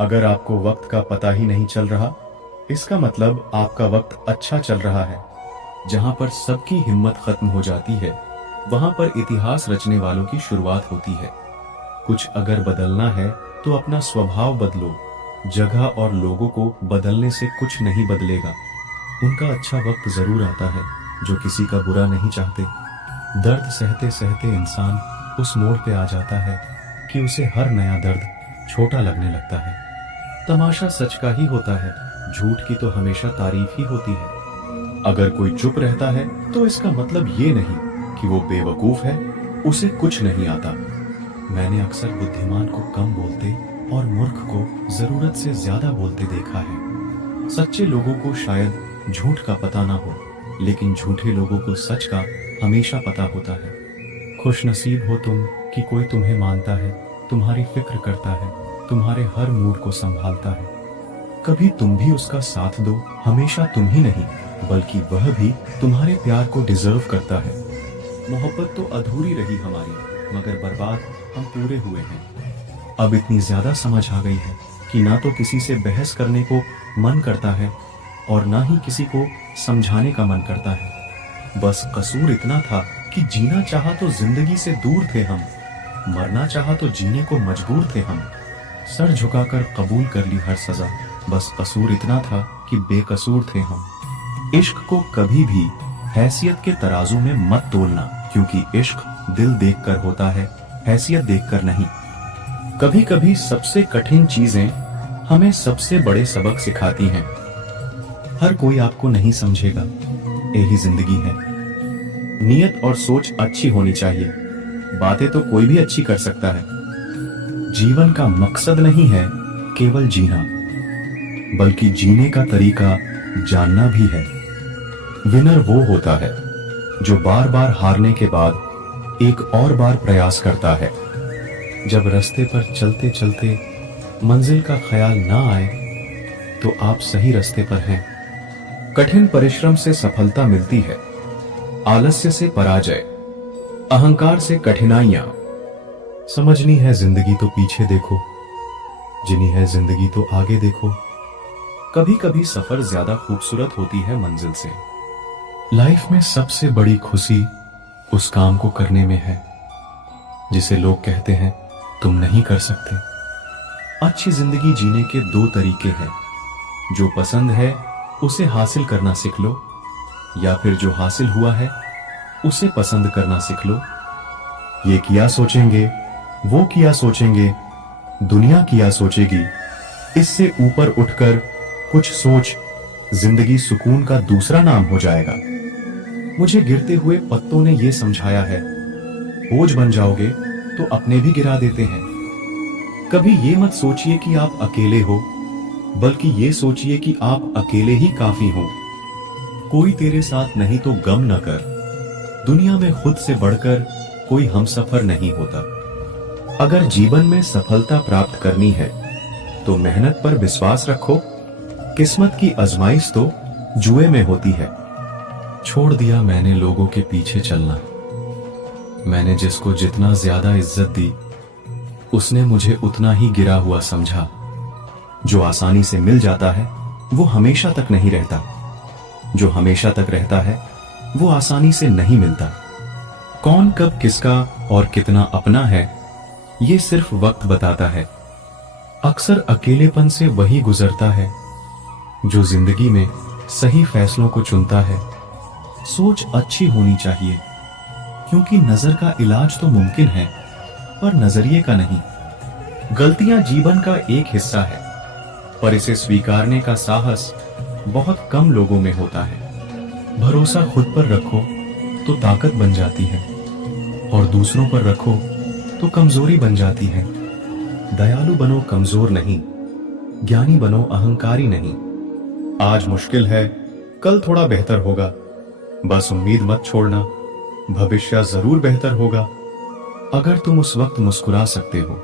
अगर आपको वक्त का पता ही नहीं चल रहा, इसका मतलब आपका वक्त अच्छा चल रहा है। जहां पर सबकी हिम्मत खत्म हो जाती है, वहां पर इतिहास रचने वालों की शुरुआत होती है। कुछ अगर बदलना है तो अपना स्वभाव बदलो। जगह और लोगों को बदलने से कुछ नहीं बदलेगा। उनका अच्छा वक्त जरूर आता है जो किसी का बुरा नहीं चाहते। दर्द सहते सहते इंसान उस मोड़ पे आ जाता है कि उसे हर नया दर्द छोटा लगने लगता है। तमाशा सच का ही होता है, झूठ की तो हमेशा तारीफ ही होती है। अगर कोई चुप रहता है तो इसका मतलब ये नहीं कि वो बेवकूफ है, उसे कुछ नहीं आता। मैंने अक्सर बुद्धिमान को कम बोलते और मूर्ख को जरूरत से ज्यादा बोलते देखा है। सच्चे लोगों को शायद झूठ का पता ना हो, लेकिन झूठे लोगों को सच का हमेशा पता होता है। खुशनसीब हो तुम कि कोई तुम्हें मानता है, तुम्हारी फिक्र करता है, तुम्हारे हर मूड को संभालता है। कभी तुम भी उसका साथ दो, हमेशा तुम ही नहीं बल्कि वह भी तुम्हारे प्यार को डिजर्व करता है। मोहब्बत तो अधूरी रही हमारी, मगर बर्बाद हम पूरे हुए हैं। अब इतनी ज्यादा समझ आ गई है कि ना तो किसी से बहस करने को मन करता है और ना ही किसी को समझाने का मन करता है। बस कसूर इतना था कि जीना चाहा तो जिंदगी से दूर थे हम, मरना चाहा तो जीने को मजबूर थे हम। सर झुकाकर कबूल कर ली हर सजा, बस कसूर इतना था कि बेकसूर थे हम। इश्क को कभी भी हैसियत के तराजू में मत तोलना, क्योंकि इश्क दिल देखकर होता है, हैसियत देखकर नहीं। कभी कभी सबसे कठिन चीजें हमें सबसे बड़े सबक सिखाती हैं। हर कोई आपको नहीं समझेगा, यही जिंदगी है। नियत और सोच अच्छी होनी चाहिए, बातें तो कोई भी अच्छी कर सकता है। जीवन का मकसद नहीं है केवल जीना, बल्कि जीने का तरीका जानना भी है। विनर वो होता है जो बार बार हारने के बाद एक और बार प्रयास करता है। जब रास्ते पर चलते चलते मंजिल का ख्याल ना आए तो आप सही रास्ते पर हैं। कठिन परिश्रम से सफलता मिलती है, आलस्य से पराजय, अहंकार से कठिनाइयां। समझनी है जिंदगी तो पीछे देखो, जिनी है जिंदगी तो आगे देखो। कभी कभी सफर ज्यादा खूबसूरत होती है मंजिल से। लाइफ में सबसे बड़ी खुशी उस काम को करने में है जिसे लोग कहते हैं तुम नहीं कर सकते। अच्छी जिंदगी जीने के दो तरीके हैं, जो पसंद है उसे हासिल करना सीख लो, या फिर जो हासिल हुआ है उसे पसंद करना सीख लो। ये किया सोचेंगे, वो किया सोचेंगे, दुनिया किया सोचेगी। इससे ऊपर उठकर कुछ सोच, जिंदगी सुकून का दूसरा नाम हो जाएगा। मुझे गिरते हुए पत्तों ने यह समझाया है, बोझ बन जाओगे तो अपने भी गिरा देते हैं। कभी ये मत सोचिए कि आप अकेले हो, बल्कि ये सोचिए कि आप अकेले ही काफी हो। कोई तेरे साथ नहीं तो गम न कर, दुनिया में खुद से बढ़कर कोई हमसफर नहीं होता। अगर जीवन में सफलता प्राप्त करनी है तो मेहनत पर विश्वास रखो। किस्मत की आजमाइश तो जुए में होती है। छोड़ दिया मैंने लोगों के पीछे चलना। मैंने जिसको जितना ज्यादा इज्जत दी, उसने मुझे उतना ही गिरा हुआ समझा। जो आसानी से मिल जाता है वो हमेशा तक नहीं रहता, जो हमेशा तक रहता है वो आसानी से नहीं मिलता। कौन कब किसका और कितना अपना है, ये सिर्फ वक्त बताता है। अक्सर अकेलेपन से वही गुजरता है जो जिंदगी में सही फैसलों को चुनता है। सोच अच्छी होनी चाहिए, क्योंकि नजर का इलाज तो मुमकिन है, पर नजरिए का नहीं। गलतियां जीवन का एक हिस्सा है, पर इसे स्वीकारने का साहस बहुत कम लोगों में होता है। भरोसा खुद पर रखो तो ताकत बन जाती है, और दूसरों पर रखो तो कमजोरी बन जाती है। दयालु बनो, कमजोर नहीं। ज्ञानी बनो, अहंकारी नहीं। आज मुश्किल है, कल थोड़ा बेहतर होगा। बस उम्मीद मत छोड़ना, भविष्य जरूर बेहतर होगा। अगर तुम उस वक्त मुस्कुरा सकते हो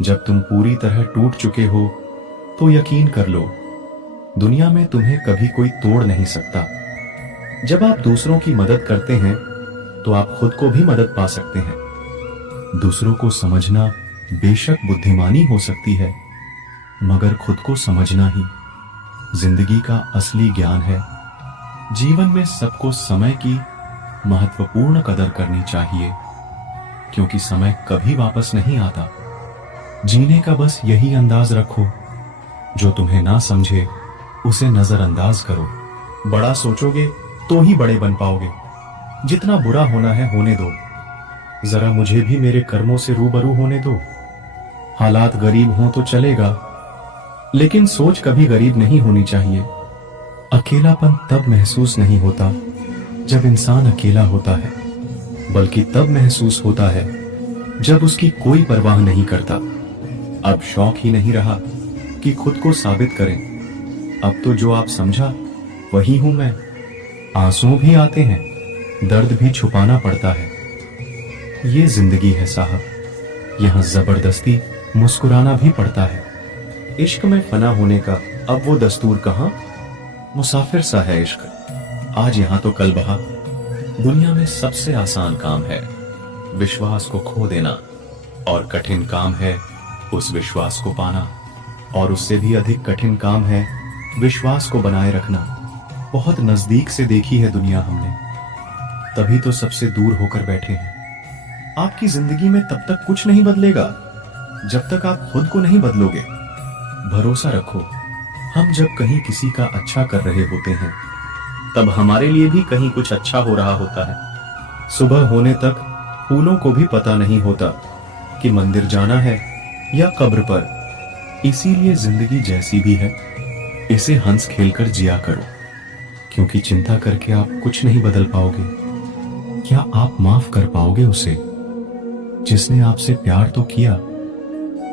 जब तुम पूरी तरह टूट चुके हो, तो यकीन कर लो दुनिया में तुम्हें कभी कोई तोड़ नहीं सकता। जब आप दूसरों की मदद करते हैं तो आप खुद को भी मदद पा सकते हैं। दूसरों को समझना बेशक बुद्धिमानी हो सकती है, मगर खुद को समझना ही जिंदगी का असली ज्ञान है। जीवन में सबको समय की महत्वपूर्ण कदर करनी चाहिए, क्योंकि समय कभी वापस नहीं आता। जीने का बस यही अंदाज रखो, जो तुम्हें ना समझे उसे नजरअंदाज करो। बड़ा सोचोगे तो ही बड़े बन पाओगे। जितना बुरा होना है होने दो, जरा मुझे भी मेरे कर्मों से रूबरू होने दो। हालात गरीब हों तो चलेगा, लेकिन सोच कभी गरीब नहीं होनी चाहिए। अकेलापन तब महसूस नहीं होता जब इंसान अकेला होता है, बल्कि तब महसूस होता है जब उसकी कोई परवाह नहीं करता। अब शौक ही नहीं रहा कि खुद को साबित करें। अब तो जो आप समझा वही हूं मैं। आंसू भी आते हैं, दर्द भी छुपाना पड़ता है। ये जिंदगी है साहब, यहाँ जबरदस्ती मुस्कुराना भी पड़ता है। इश्क में फना होने का अब वो दस्तूर कहां? मुसाफिर सा है इश्क, आज यहां तो कल वहां। दुनिया में सबसे आसान काम है विश्वास को खो देना, और कठिन काम है उस विश्वास को पाना। और उससे भी अधिक कठिन काम है विश्वास को बनाए रखना। बहुत नजदीक से देखी है दुनिया हमने, तभी तो सबसे दूर होकर बैठे हैं। आपकी जिंदगी में तब तक कुछ नहीं बदलेगा जब तक आप खुद को नहीं बदलोगे। भरोसा रखो, हम जब कहीं किसी का अच्छा कर रहे होते हैं, तब हमारे लिए भी कहीं कुछ अच्छा हो रहा होता है। सुबह होने तक फूलों को भी पता नहीं होता कि मंदिर जाना है या कब्र पर। इसीलिए जिंदगी जैसी भी है, इसे हंस खेलकर जिया करो, क्योंकि चिंता करके आप कुछ नहीं बदल पाओगे। क्या आप माफ कर पाओगे उसे जिसने आपसे प्यार तो किया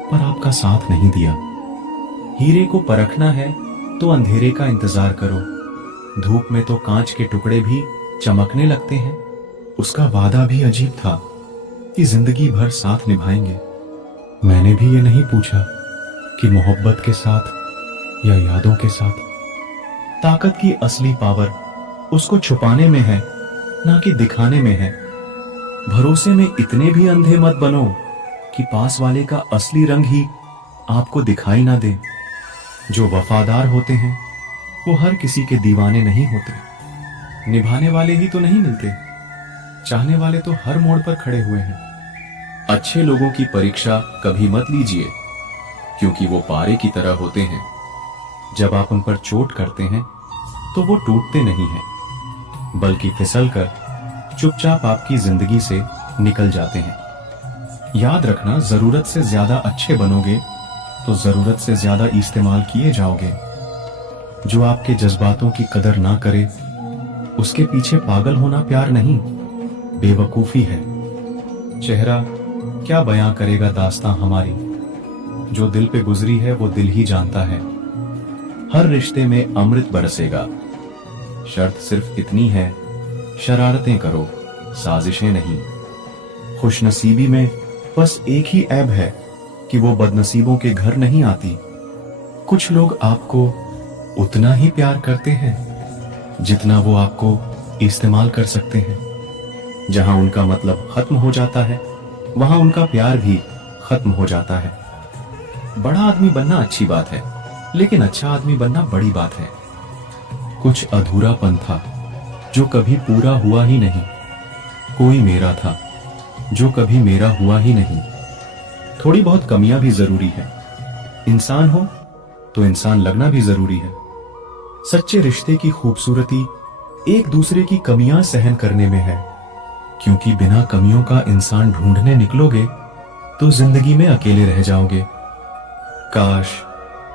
पर आपका साथ नहीं दिया? हीरे को परखना है तो अंधेरे का इंतजार करो। धूप में तो कांच के टुकड़े भी चमकने लगते हैं। उसका वादा भी अजीब था कि जिंदगी भर साथ निभाएंगे। मैंने भी ये नहीं पूछा कि मोहब्बत के साथ या यादों के साथ। ताकत की असली पावर उसको छुपाने में है, ना कि दिखाने में है। भरोसे में इतने भी अंधे मत बनो कि पास वाले का असली रंग ही आपको दिखाई ना दे। जो वफादार होते हैं वो हर किसी के दीवाने नहीं होते। निभाने वाले ही तो नहीं मिलते, चाहने वाले तो हर मोड़ पर खड़े हुए हैं। अच्छे लोगों की परीक्षा कभी मत लीजिए, क्योंकि वो पारे की तरह होते हैं। जब आप उन पर चोट करते हैं तो वो टूटते नहीं हैं, बल्कि फिसलकर चुपचाप आपकी जिंदगी से निकल जाते हैं। याद रखना, जरूरत से ज्यादा अच्छे बनोगे तो जरूरत से ज्यादा इस्तेमाल किए जाओगे। जो आपके जज्बातों की कदर ना करे, उसके पीछे पागल होना प्यार नहीं, बेवकूफी है। चेहरा क्या बयां करेगा दास्तां हमारी, जो दिल पे गुजरी है वो दिल ही जानता है। हर रिश्ते में अमृत बरसेगा, शर्त सिर्फ इतनी है, शरारतें करो, साजिशें नहीं। खुशनसीबी में बस एक ही ऐब है कि वो बदनसीबों के घर नहीं आती। कुछ लोग आपको उतना ही प्यार करते हैं जितना वो आपको इस्तेमाल कर सकते हैं। जहां उनका मतलब खत्म हो जाता है, वहां उनका प्यार भी खत्म हो जाता है। बड़ा आदमी बनना अच्छी बात है, लेकिन अच्छा आदमी बनना बड़ी बात है। कुछ अधूरापन था जो कभी पूरा हुआ ही नहीं। कोई मेरा था जो कभी मेरा हुआ ही नहीं। थोड़ी बहुत कमियां भी जरूरी है। इंसान हो तो इंसान लगना भी जरूरी है। सच्चे रिश्ते की खूबसूरती एक दूसरे की कमियां सहन करने में है, क्योंकि बिना कमियों का इंसान ढूंढने निकलोगे तो जिंदगी में अकेले रह जाओगे। काश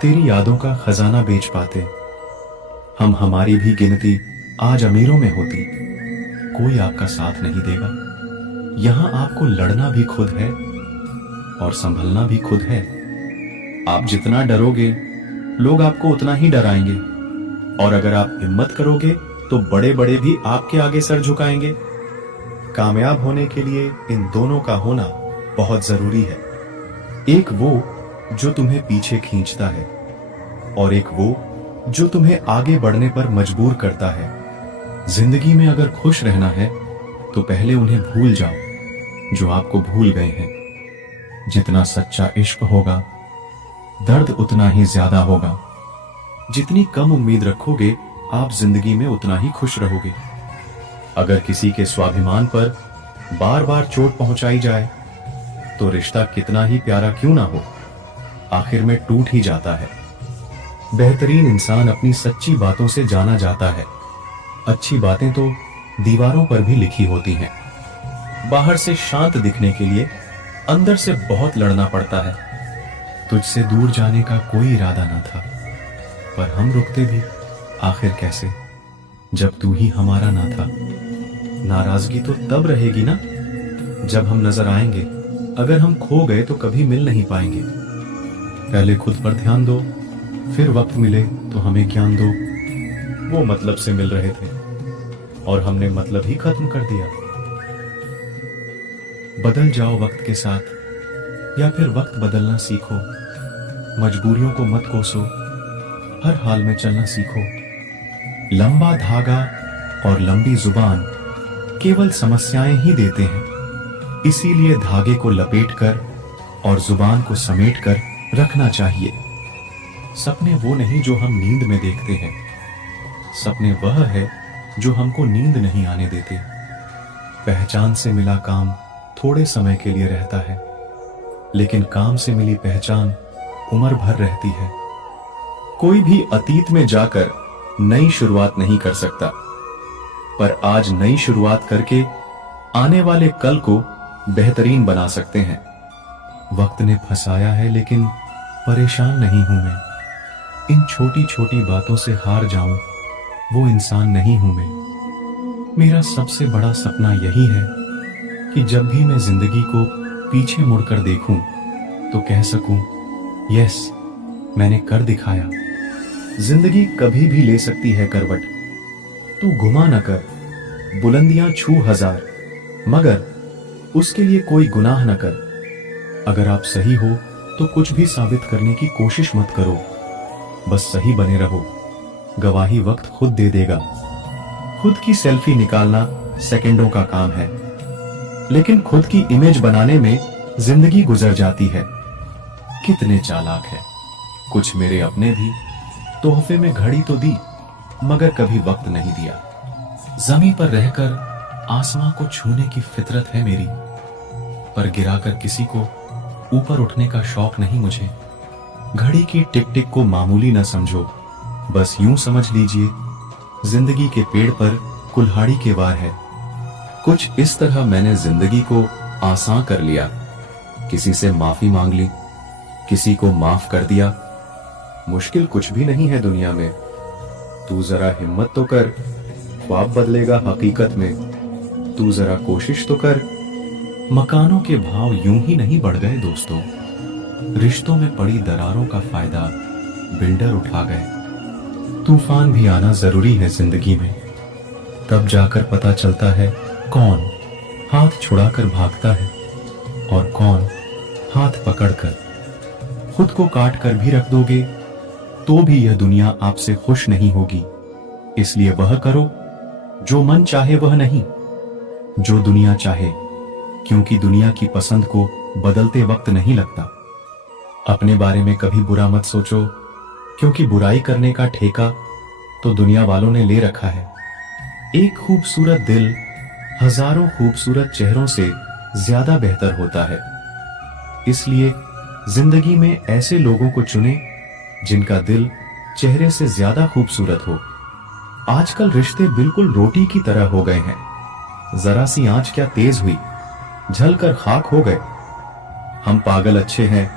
तेरी यादों का खजाना बेच पाते, हम हमारी भी गिनती आज अमीरों में होती। कोई आपका साथ नहीं देगा। यहां आपको लड़ना भी खुद है और संभलना भी खुद है। आप जितना डरोगे, लोग आपको उतना ही डराएंगे, और अगर आप हिम्मत करोगे तो बड़े बड़े भी आपके आगे सर झुकाएंगे। कामयाब होने के लिए इन दोनों का होना बहुत जरूरी है। एक वो जो तुम्हें पीछे खींचता है, और एक वो जो तुम्हें आगे बढ़ने पर मजबूर करता है। जिंदगी में अगर खुश रहना है तो पहले उन्हें भूल जाओ जो आपको भूल गए हैं। जितना सच्चा इश्क होगा दर्द उतना ही ज्यादा होगा। जितनी कम उम्मीद रखोगे, आप जिंदगी में उतना ही खुश रहोगे। अगर किसी के स्वाभिमान पर बार बार चोट पहुंचाई जाए, तो रिश्ता कितना ही प्यारा क्यों ना हो, आखिर में टूट ही जाता है। बेहतरीन इंसान अपनी सच्ची बातों से जाना जाता है। अच्छी बातें तो दीवारों पर भी लिखी होती हैं। बाहर से शांत दिखने के लिए अंदर से बहुत लड़ना पड़ता है। तुझसे दूर जाने का कोई इरादा ना था, पर हम रुकते भी आखिर कैसे, जब तू ही हमारा ना था। नाराजगी तो तब रहेगी ना, जब हम नजर आएंगे। अगर हम खो गए तो कभी मिल नहीं पाएंगे। पहले खुद पर ध्यान दो, फिर वक्त मिले तो हमें ज्ञान दो। वो मतलब से मिल रहे थे और हमने मतलब ही खत्म कर दिया। बदल जाओ वक्त के साथ, या फिर वक्त बदलना सीखो। मजबूरियों को मत कोसो, हर हाल में चलना सीखो। लंबा धागा और लंबी जुबान केवल समस्याएं ही देते हैं। इसीलिए धागे को लपेटकर और जुबान को समेटकर रखना चाहिए। सपने वो नहीं जो हम नींद में देखते हैं, सपने वह है जो हमको नींद नहीं आने देते। पहचान से मिला काम थोड़े समय के लिए रहता है, लेकिन काम से मिली पहचान उम्र भर रहती है। कोई भी अतीत में जाकर नई शुरुआत नहीं कर सकता, पर आज नई शुरुआत करके आने वाले कल को बेहतरीन बना सकते हैं। वक्त ने फंसाया है, लेकिन परेशान नहीं हूं मैं। इन छोटी छोटी बातों से हार जाऊं, वो इंसान नहीं हूं मैं। मेरा सबसे बड़ा सपना यही है कि जब भी मैं जिंदगी को पीछे मुड़कर देखूं, तो कह सकूं, यस, मैंने कर दिखाया। जिंदगी कभी भी ले सकती है करवट, तू गुमा न कर। बुलंदियां छू हजार, मगर उसके लिए कोई गुनाह न कर। अगर आप सही हो तो कुछ भी साबित करने की कोशिश मत करो, बस सही बने रहो। गवाही वक्त खुद दे देगा। खुद की सेल्फी निकालना सेकंडों का काम है, लेकिन खुद की इमेज बनाने में जिंदगी गुजर जाती है। कितने चालाक है, कुछ मेरे अपने भी। तोहफे में घड़ी तो दी, मगर कभी वक्त नहीं दिया। जमीन पर रहकर आसमां को छूने की फितरत है मेरी, पर गिराकर किसी को ऊपर उठने का शौक नहीं मुझे। घड़ी की टिक टिक को मामूली न समझो, बस यूं समझ लीजिए, जिंदगी के पेड़ पर कुल्हाड़ी के वार है। कुछ इस तरह मैंने जिंदगी को आसान कर लिया। किसी से माफी मांग ली, किसी को माफ कर दिया। मुश्किल कुछ भी नहीं है दुनिया में। तू जरा हिम्मत तो कर, ख्वाब बदलेगा हकीकत में। तू जरा कोशिश तो कर। मकानों के भाव यूं ही नहीं बढ़ गए दोस्तों, रिश्तों में पड़ी दरारों का फायदा बिल्डर उठा गए। तूफान भी आना जरूरी है जिंदगी में, तब जाकर पता चलता है कौन हाथ छुड़ाकर भागता है और कौन हाथ पकड़कर। खुद को काट कर भी रख दोगे तो भी यह दुनिया आपसे खुश नहीं होगी। इसलिए वह करो जो मन चाहे, वह नहीं जो दुनिया चाहे, क्योंकि दुनिया की पसंद को बदलते वक्त नहीं लगता। अपने बारे में कभी बुरा मत सोचो, क्योंकि बुराई करने का ठेका तो दुनिया वालों ने ले रखा है। एक खूबसूरत दिल हजारों खूबसूरत चेहरों से ज्यादा बेहतर होता है। इसलिए जिंदगी में ऐसे लोगों को चुने जिनका दिल चेहरे से ज्यादा खूबसूरत हो। आजकल रिश्ते बिल्कुल रोटी की तरह हो गए हैं। जरा सी आंच क्या तेज हुई, झलकर खाक हो गए। हम पागल अच्छे हैं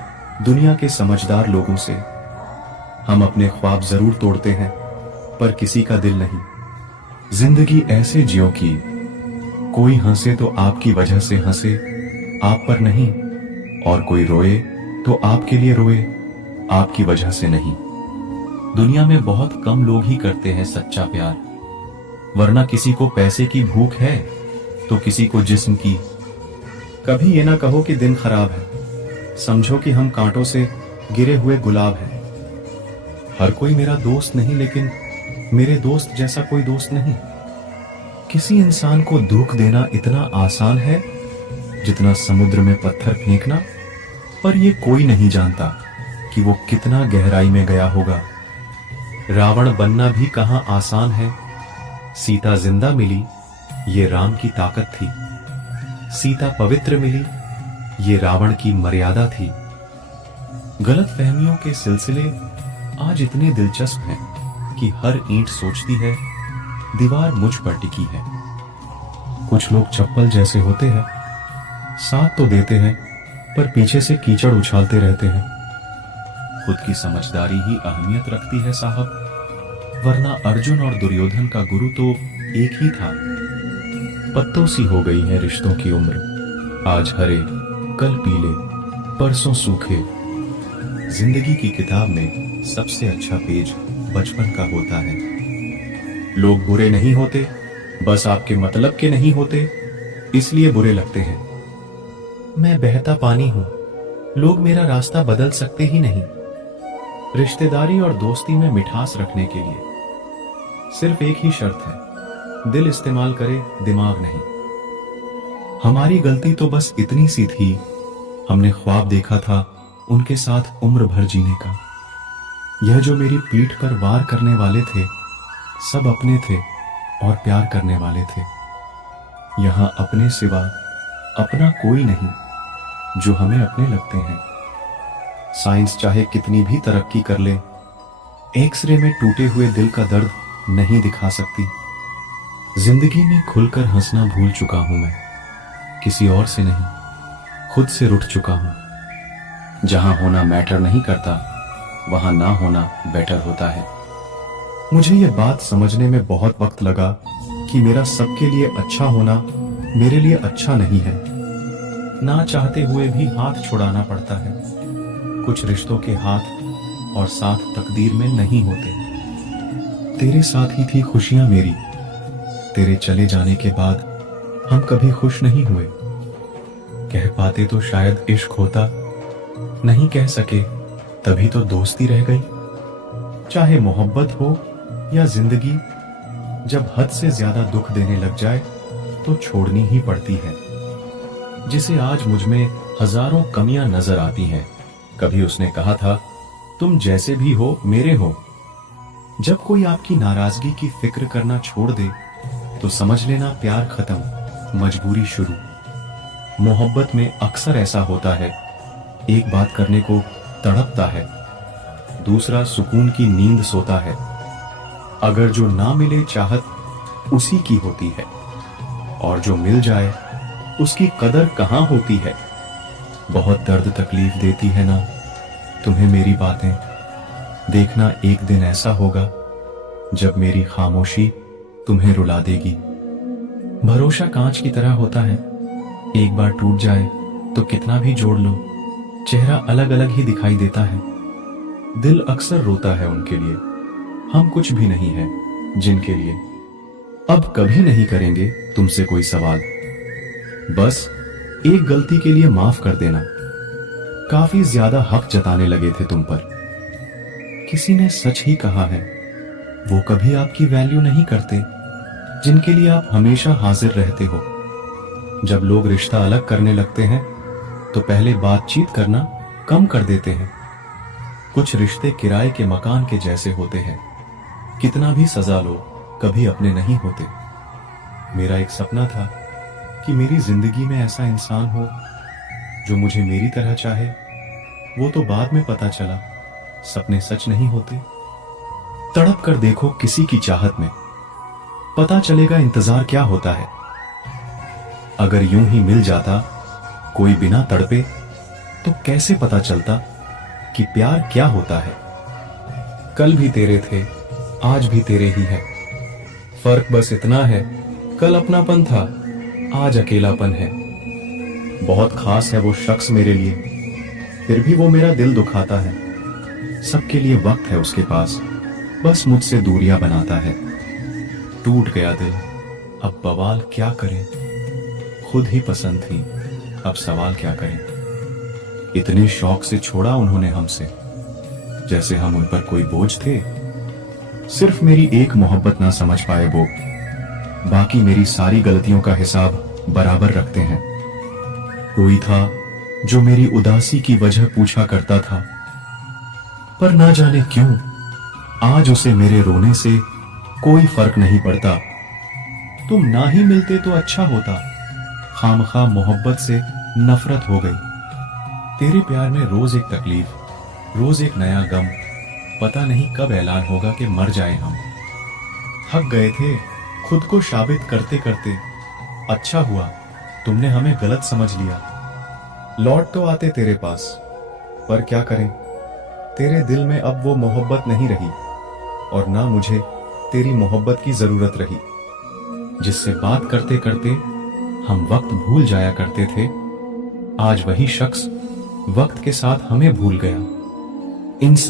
दुनिया के समझदार लोगों से। हम अपने ख्वाब जरूर तोड़ते हैं, पर किसी का दिल नहीं। जिंदगी ऐसे जियो कि कोई हंसे तो आपकी वजह से हंसे, आप पर नहीं, और कोई रोए तो आपके लिए रोए, आपकी वजह से नहीं। दुनिया में बहुत कम लोग ही करते हैं सच्चा प्यार, वरना किसी को पैसे की भूख है तो किसी को जिस्म की। कभी ये ना कहो कि दिन खराब है, समझो कि हम कांटों से गिरे हुए गुलाब हैं। हर कोई मेरा दोस्त नहीं, लेकिन मेरे दोस्त जैसा कोई दोस्त नहीं। किसी इंसान को दुख देना इतना आसान है जितना समुद्र में पत्थर फेंकना, पर ये कोई नहीं जानता कि वो कितना गहराई में गया होगा। रावण बनना भी कहां आसान है। सीता जिंदा मिली, ये राम की ताकत थी। सीता पवित्र मिली, ये रावण की मर्यादा थी। गलतफहमियों के सिलसिले आज इतने दिलचस्प हैं कि हर ईंट सोचती है दीवार मुझ पर टिकी है। कुछ लोग चप्पल जैसे होते हैं, साथ तो देते हैं पर पीछे से कीचड़ उछालते रहते हैं। खुद की समझदारी ही अहमियत रखती है साहब, वरना अर्जुन और दुर्योधन का गुरु तो एक ही था। पत्तों सी हो गई है रिश्तों की उम्र, आज हरे कल पीले परसों सूखे। जिंदगी की किताब में सबसे अच्छा पेज बचपन का होता है। लोग बुरे नहीं होते, बस आपके मतलब के नहीं होते, इसलिए बुरे लगते हैं। मैं बहता पानी हूं, लोग मेरा रास्ता बदल सकते ही नहीं। रिश्तेदारी और दोस्ती में मिठास रखने के लिए सिर्फ एक ही शर्त है, दिल इस्तेमाल करे, दिमाग नहीं। हमारी गलती तो बस इतनी सी थी, हमने ख्वाब देखा था उनके साथ उम्र भर जीने का। यह जो मेरी पीठ पर वार करने वाले थे, सब अपने थे और प्यार करने वाले थे। यहां अपने सिवा अपना कोई नहीं जो हमें अपने लगते हैं। साइंस चाहे कितनी भी तरक्की कर ले, एक्सरे में टूटे हुए दिल का दर्द नहीं दिखा सकती। जिंदगी में खुलकर हंसना भूल चुका हूं मैं, किसी और से नहीं, खुद से रुठ चुका हूं। जहां होना मैटर नहीं करता, वहां ना होना बेटर होता है। मुझे यह बात समझने में बहुत वक्त लगा कि मेरा सबके लिए अच्छा होना मेरे लिए अच्छा नहीं है। ना चाहते हुए भी हाथ छुड़ाना पड़ता है। कुछ रिश्तों के हाथ और साथ तकदीर में नहीं होते। तेरे साथ ही थी खुशियां मेरी, तेरे चले जाने के बाद हम कभी खुश नहीं हुए। कह पाते तो शायद इश्क होता, नहीं कह सके तभी तो दोस्ती रह गई। चाहे मोहब्बत हो या जिंदगी, जब हद से ज्यादा दुख देने लग जाए तो छोड़नी ही पड़ती है। जिसे आज मुझ में हजारों कमियां नजर आती हैं, कभी उसने कहा था तुम जैसे भी हो मेरे हो। जब कोई आपकी नाराजगी की फिक्र करना छोड़ दे तो समझ लेना प्यार खत्म, मजबूरी शुरू। मोहब्बत में अक्सर ऐसा होता है, एक बात करने को तड़पता है, दूसरा सुकून की नींद सोता है। अगर जो ना मिले चाहत उसी की होती है, और जो मिल जाए उसकी कदर कहां होती है। बहुत दर्द तकलीफ देती है ना तुम्हें मेरी बातें, देखना एक दिन ऐसा होगा जब मेरी खामोशी तुम्हें रुला देगी। भरोसा कांच की तरह होता है, एक बार टूट जाए तो कितना भी जोड़ लो चेहरा अलग अलग ही दिखाई देता है। दिल अक्सर रोता है उनके लिए, हम कुछ भी नहीं है जिनके लिए। अब कभी नहीं करेंगे तुमसे कोई सवाल, बस एक गलती के लिए माफ कर देना। काफी ज्यादा हक जताने लगे थे तुम पर। किसी ने सच ही कहा है, वो कभी आपकी वैल्यू नहीं करते जिनके लिए आप हमेशा हाजिर रहते हो। जब लोग रिश्ता अलग करने लगते हैं तो पहले बातचीत करना कम कर देते हैं। कुछ रिश्ते किराए के मकान के जैसे होते हैं, कितना भी सजा लो कभी अपने नहीं होते। मेरा एक सपना था कि मेरी जिंदगी में ऐसा इंसान हो जो मुझे मेरी तरह चाहे। वो तो बाद में पता चला सपने सच नहीं होते। तड़प कर देखो किसी की चाहत में, पता चलेगा इंतजार क्या होता है। अगर यूं ही मिल जाता कोई बिना तड़पे तो कैसे पता चलता कि प्यार क्या होता है। कल भी तेरे थे, आज भी तेरे ही है। फर्क बस इतना है, कल अपनापन था, आज अकेलापन है। बहुत खास है वो शख्स मेरे लिए, फिर भी वो मेरा दिल दुखाता है। सबके लिए वक्त है उसके पास, बस मुझसे दूरियां बनाता है। टूट गया दिल, अब बवाल क्या करें। खुद ही पसंद थी, अब सवाल क्या करें। इतने शौक से छोड़ा उन्होंने हमसे, जैसे हम उन पर कोई बोझ थे। सिर्फ मेरी एक मोहब्बत ना समझ पाए वो, बाकी मेरी सारी गलतियों का हिसाब बराबर रखते हैं। कोई था जो मेरी उदासी की वजह पूछा करता था, पर ना जाने क्यों आज उसे मेरे रोने से कोई फर्क नहीं पड़ता। तुम ना ही मिलते तो अच्छा होता। खामखा मोहब्बत से नफरत हो गई। तेरे प्यार में रोज एक तकलीफ, रोज एक नया गम। पता नहीं कब ऐलान होगा कि मर जाए हम। थक गए थे खुद को साबित करते करते। अच्छा हुआ तुमने हमें गलत समझ लिया। लौट तो आते तेरे पास, पर क्या करें, तेरे दिल में अब वो मोहब्बत नहीं रही और ना मुझे तेरी मोहब्बत की जरूरत रही। जिससे बात करते करते हम वक्त भूल जाया करते थे, आज वही शख्स वक्त के साथ हमें भूल गया। इंसान